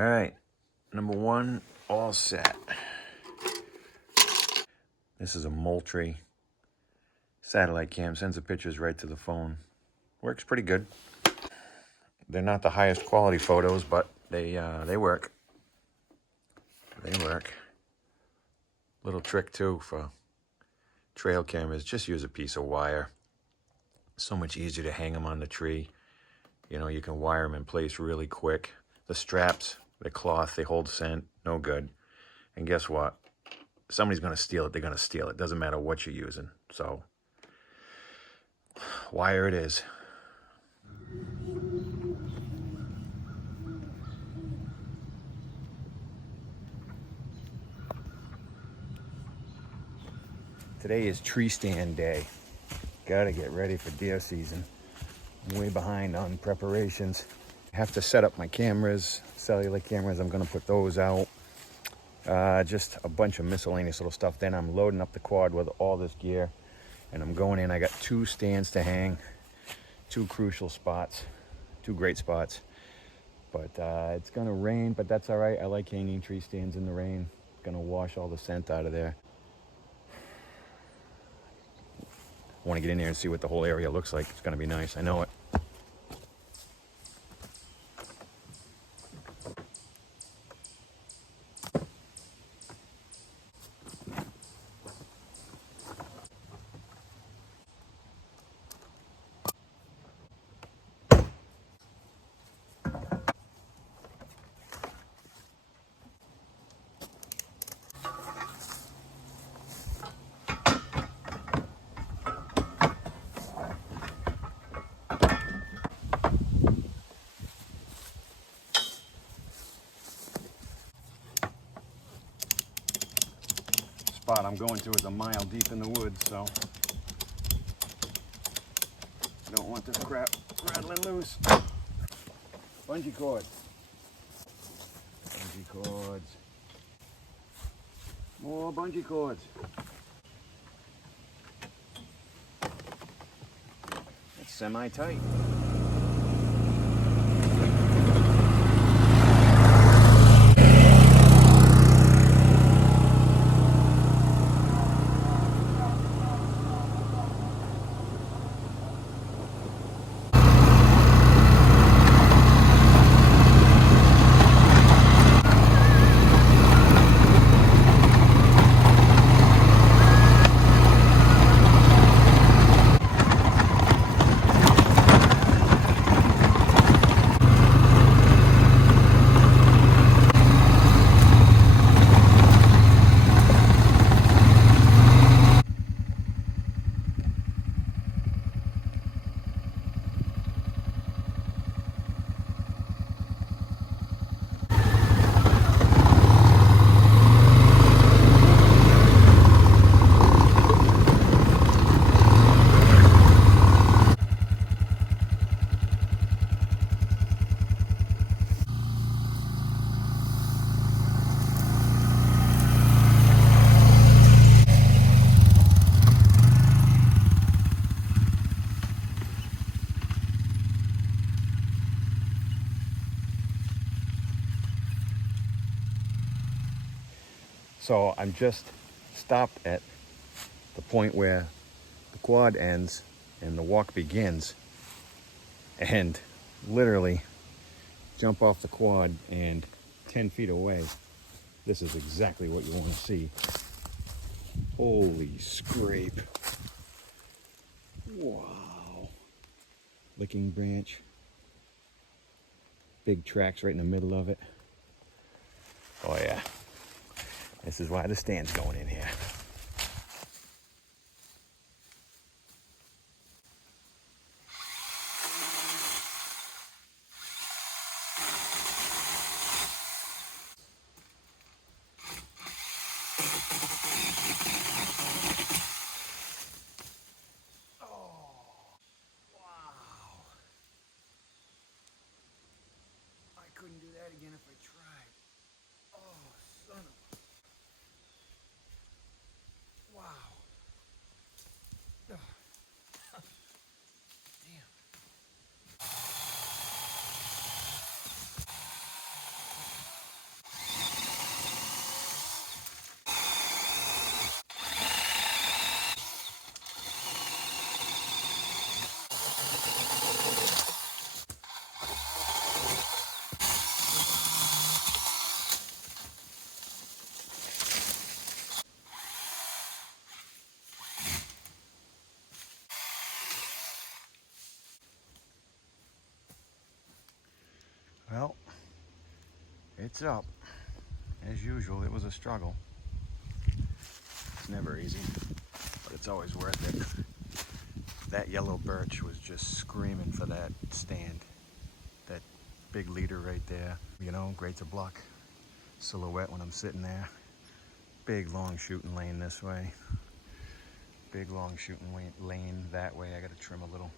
All right, number one, all set. This is a Moultrie Satellite Cam, sends the pictures right to the phone. Works pretty good. They're not the highest quality photos, but they work. They work. Little trick too for trail cameras, just use a piece of wire. So much easier to hang them on the tree. You know, you can wire them in place really quick. The straps, they're cloth, they hold scent, no good. And guess what? Somebody's gonna steal it, they're gonna steal it. Doesn't matter what you're using. So, wire it is. Today is tree stand day. Gotta get ready for deer season. I'm way behind on preparations. I have to set up my cameras, cellular cameras. I'm gonna put those out. Just a bunch of miscellaneous little stuff. Then I'm loading up the quad with all this gear and I'm going in. I got 2 stands to hang, 2 crucial spots, 2 great spots. But it's gonna rain, but that's all right. I like hanging tree stands in the rain. It's gonna wash all the scent out of there. I want to get in there and see what the whole area looks like. It's gonna be nice, I know it. Spot I'm going to is a mile deep in the woods, so I don't want this crap rattling loose. Bungee cords. Bungee cords. More bungee cords. It's semi-tight. So I'm just stopped at the point where the quad ends and the walk begins, and literally jump off the quad and 10 feet away, this is exactly what you want to see. Holy scrape. Wow. Licking branch. Big tracks right in the middle of it. Oh yeah. This is why the stand's going in here. Couldn't do that again if I tried. Oh, son of a... what's up? As usual, it was a struggle. It's never easy, but it's always worth it. That yellow birch was just screaming for that stand. That big leader right there. You know, great to block silhouette when I'm sitting there. Big long shooting lane this way. Big long shooting lane that way. I gotta trim a little.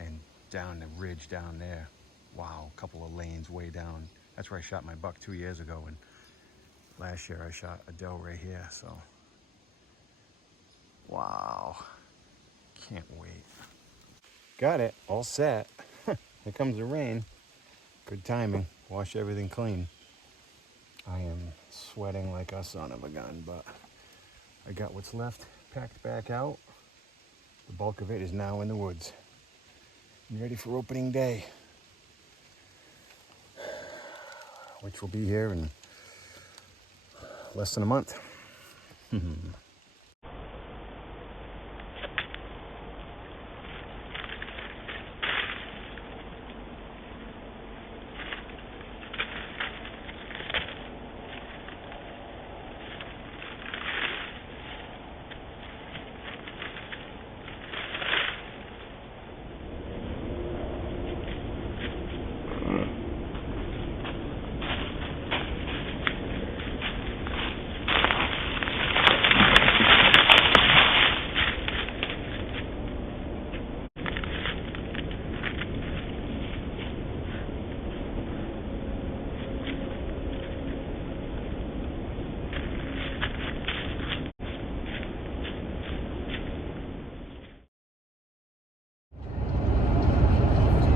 And down the ridge down there. Wow, a couple of lanes way down. That's where I shot my buck 2 years ago, and last year I shot a doe right here, so. Wow, can't wait. Got it, all set. Here comes the rain. Good timing, wash everything clean. I am sweating like a son of a gun, but I got what's left packed back out. The bulk of it is now in the woods. I'm ready for opening day, which will be here in less than a month.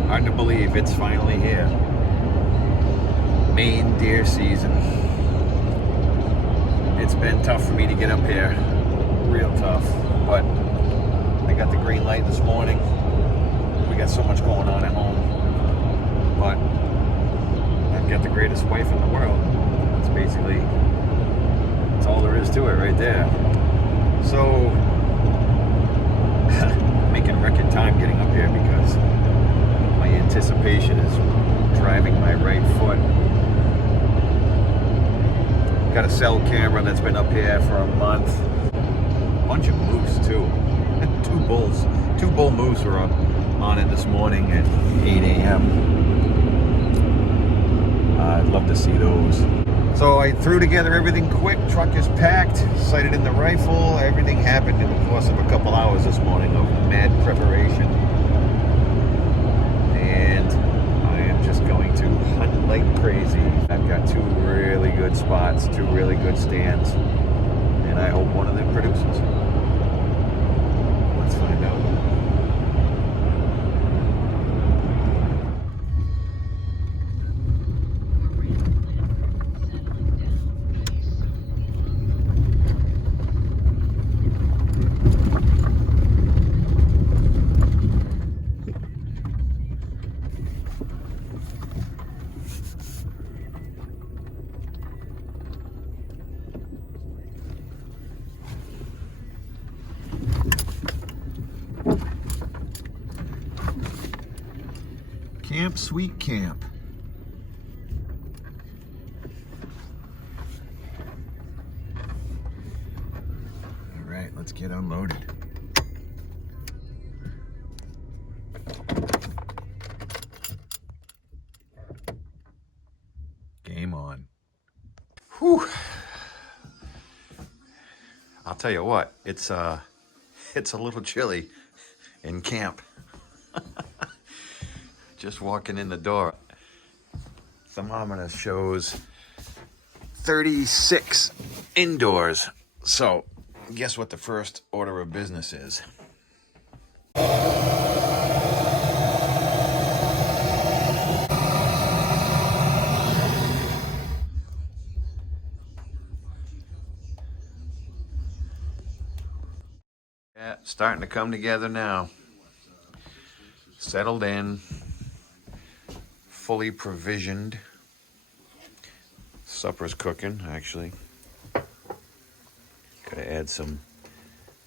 Hard to believe it's finally here. Maine deer season. It's been tough for me to get up here, real tough, but I got the green light this morning. We got so much going on at home, but I've got the greatest wife in the world. That's all there is to it right there. So, making record time getting up here because my anticipation is driving my right foot. Got a cell camera that's been up here for a month. Bunch of moose too. Two bull moose were up on it this morning at 8 a.m. I'd love to see those. So I threw together everything quick. Truck is packed, sighted in the rifle. Everything happened in the course of a couple hours this morning of mad preparation. And I am just going to hunt like crazy. I've got two really good spots, two really good stands, and I hope one of them produces. Let's find out. Camp, sweet camp. All right, let's get unloaded. Game on. Whew. I'll tell you what, it's a little chilly in camp. Just walking in the door. Thermometer shows 36 indoors. So, guess what the first order of business is? Yeah, starting to come together now. Settled in. Fully provisioned. Supper's cooking, actually. Gotta add some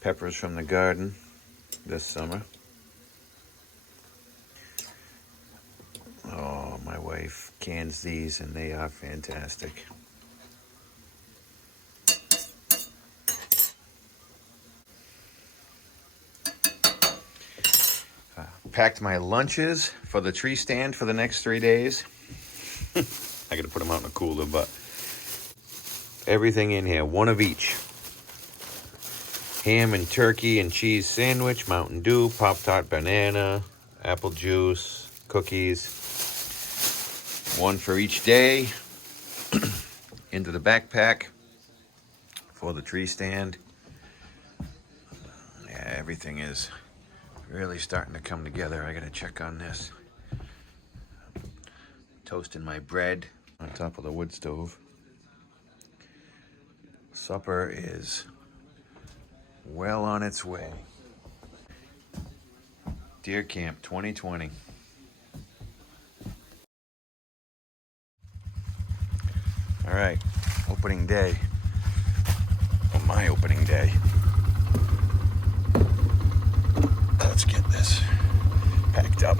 peppers from the garden this summer. Oh, my wife cans these, and they are fantastic. Packed my lunches for the tree stand for the next 3 days. I gotta put them out in a cooler, but everything in here, one of each. Ham and turkey and cheese sandwich, Mountain Dew, Pop-Tart banana, apple juice, cookies. One for each day. Into the backpack for the tree stand. Yeah, everything is really starting to come together. I gotta check on this. Toasting my bread on top of the wood stove. Supper is well on its way. Deer Camp 2020. All right, opening day. Well, my opening day. Let's get this packed up.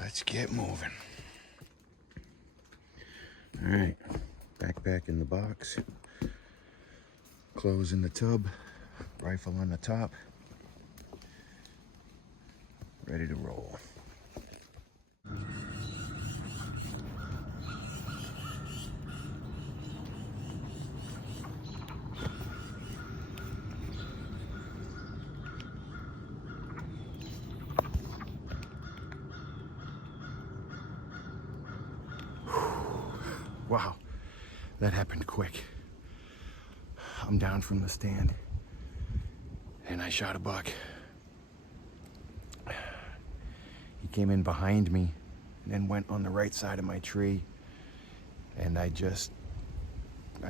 Let's get moving. All right, backpack in the box, clothes in the tub, rifle on the top, ready to roll. Wow, that happened quick. I'm down from the stand and I shot a buck. He came in behind me and then went on the right side of my tree, and I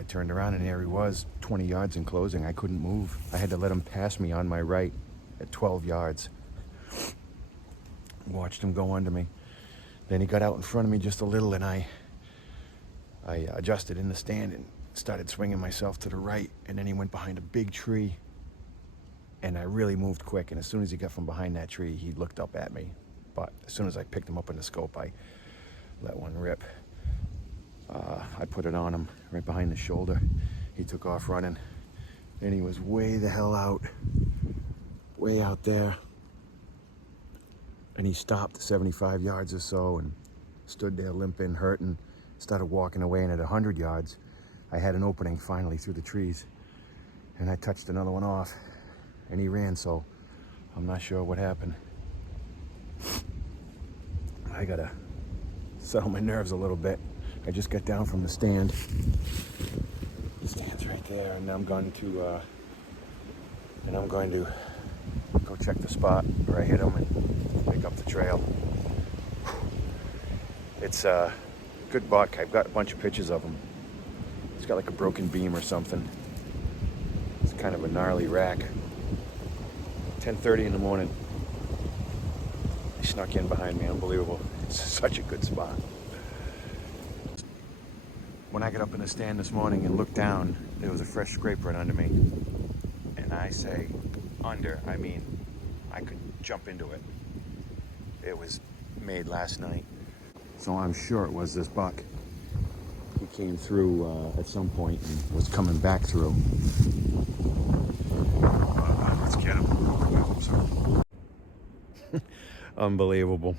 turned around and there he was, 20 yards in closing. I couldn't move. I had to let him pass me on my right at 12 yards. Watched him go under me. Then he got out in front of me just a little, and I adjusted in the stand and started swinging myself to the right, and then he went behind a big tree, and I really moved quick, and as soon as he got from behind that tree, he looked up at me. But as soon as I picked him up in the scope, I let one rip. I put it on him right behind the shoulder. He took off running, and he was way the hell out, way out there, and he stopped 75 yards or so and stood there limping, hurting, started walking away, and at 100 yards, I had an opening finally through the trees, and I touched another one off, and he ran, so I'm not sure what happened. I gotta settle my nerves a little bit. I just got down from the stand. The stand's right there, and I'm going to go check the spot where I hit him and pick up the trail. It's a good buck. I've got a bunch of pictures of him. He's got like a broken beam or something. It's kind of a gnarly rack. 10:30 in the morning. He snuck in behind me. Unbelievable. It's such a good spot. When I got up in the stand this morning and looked down, there was a fresh scrape right under me. And I say under, I mean I could jump into it. It was made last night. So I'm sure it was this buck. He came through at some point and was coming back through. Let's get him. Unbelievable.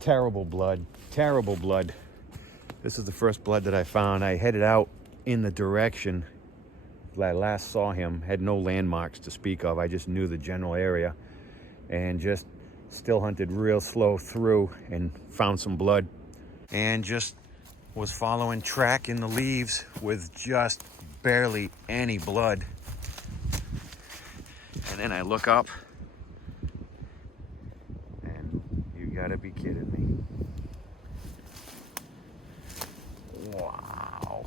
Terrible blood. Terrible blood. This is the first blood that I found. I headed out in the direction that I last saw him. Had no landmarks to speak of. I just knew the general area and just still hunted real slow through and found some blood, and just was following track in the leaves with just barely any blood. And then I look up and you gotta be kidding me. Wow.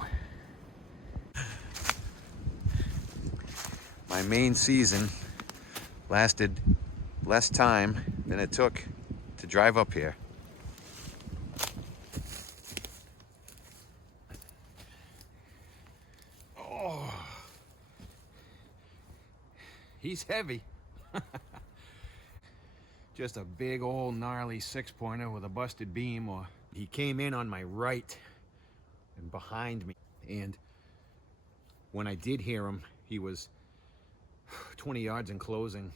My Maine season lasted less time than it took to drive up here. Oh, he's heavy. Just a big old gnarly 6-pointer with a busted beam. Or he came in on my right and behind me, and when I did hear him, he was 20 yards in closing,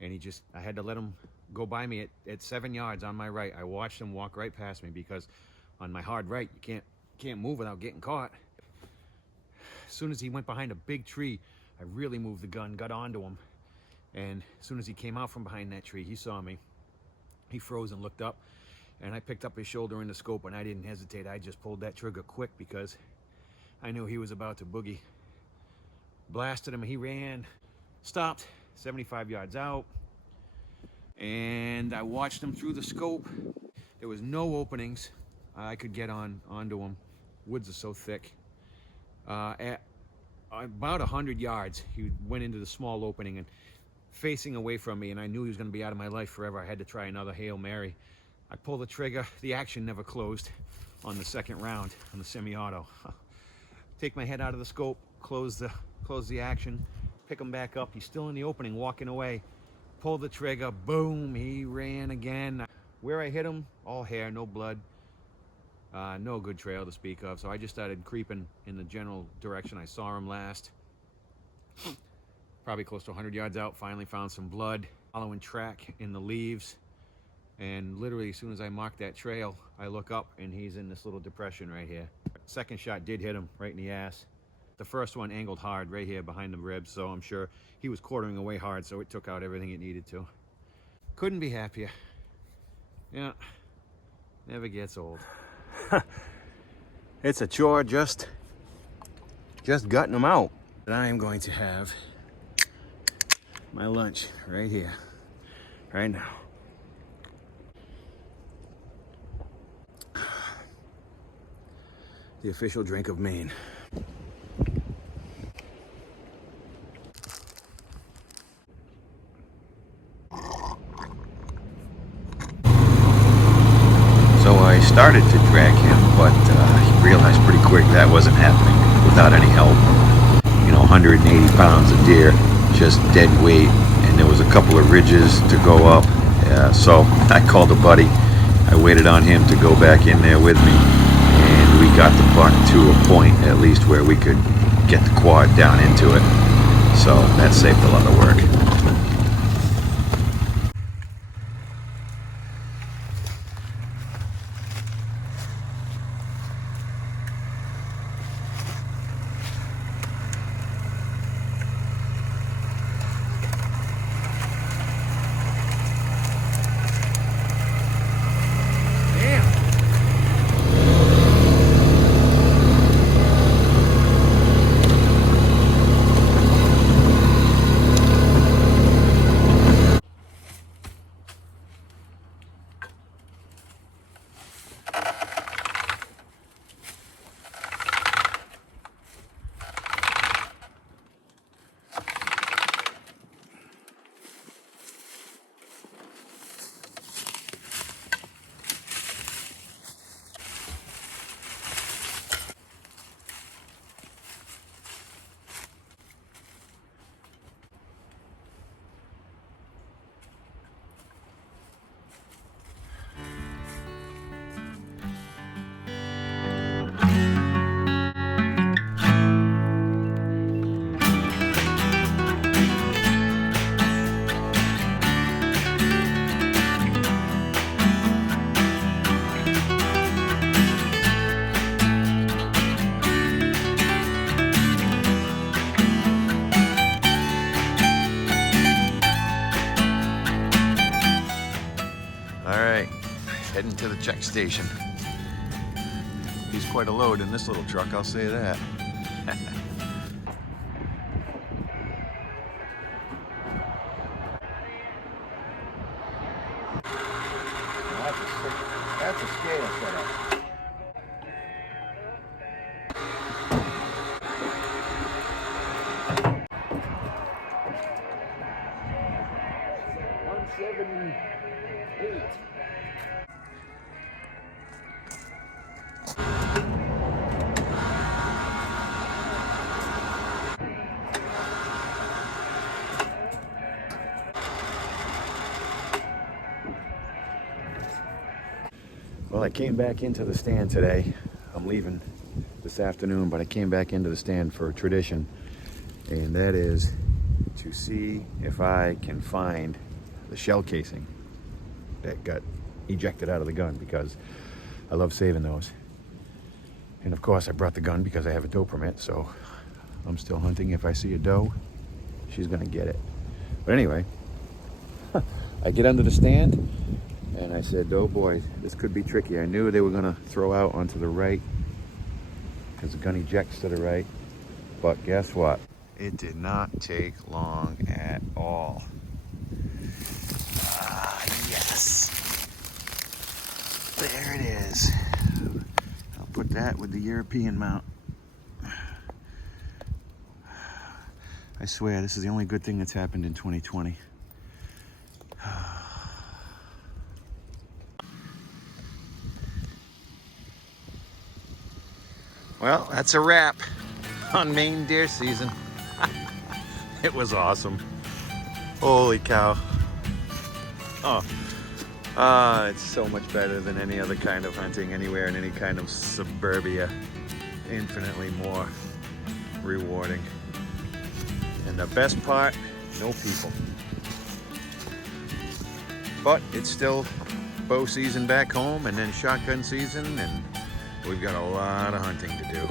and I had to let him go by me at 7 yards on my right. I watched him walk right past me because on my hard right, you can't move without getting caught. As soon as he went behind a big tree, I really moved the gun, got onto him, and as soon as he came out from behind that tree, he saw me. He froze and looked up, and I picked up his shoulder in the scope, and I didn't hesitate. I just pulled that trigger quick because I knew he was about to boogie. Blasted him, he ran, stopped 75 yards out, and I watched him through the scope. There was no openings I could get onto him. Woods are so thick. At about 100 yards, he went into the small opening and facing away from me, and I knew he was going to be out of my life forever. I had to try another Hail Mary. I pulled the trigger. The action never closed on the second round on the semi-auto. Take my head out of the scope, close the action, pick him back up. He's still in the opening, walking away. Pull the trigger, boom, he ran again. Where I hit him, all hair, no blood. No good trail to speak of, so I just started creeping in the general direction I saw him last. Probably close to 100 yards out, finally found some blood, following track in the leaves, and literally as soon as I marked that trail, I look up and he's in this little depression right here. Second shot did hit him right in the ass. The first one angled hard right here behind the ribs, so I'm sure he was quartering away hard, so it took out everything it needed to. Couldn't be happier. Yeah, never gets old. It's a chore just gutting them out. But I am going to have my lunch right here, right now. The official drink of Maine. So I started to drag him, but he realized pretty quick that wasn't happening without any help. 180 pounds of deer, just dead weight, and there was a couple of ridges to go up. So I called a buddy. I waited on him to go back in there with me, and we got the buck to a point at least where we could get the quad down into it. So that saved a lot of work. Heading to the check station. He's quite a load in this little truck, I'll say that. That's a scale setup. Well, I came back into the stand today. I'm leaving this afternoon, but I came back into the stand for a tradition, and that is to see if I can find the shell casing that got ejected out of the gun, because I love saving those. And of course I brought the gun because I have a doe permit, so I'm still hunting. If I see a doe, she's gonna get it. But anyway, I get under the stand and I said, oh boy, this could be tricky. I knew they were gonna throw out onto the right because the gun ejects to the right, but guess what? It did not take long at all. Ah, yes. There it is. I'll put that with the European mount. I swear, this is the only good thing that's happened in 2020. Well, that's a wrap on Maine deer season. It was awesome. Holy cow. It's so much better than any other kind of hunting anywhere in any kind of suburbia. Infinitely more rewarding. And the best part, no people. But it's still bow season back home and then shotgun season, and we've got a lot of hunting to do.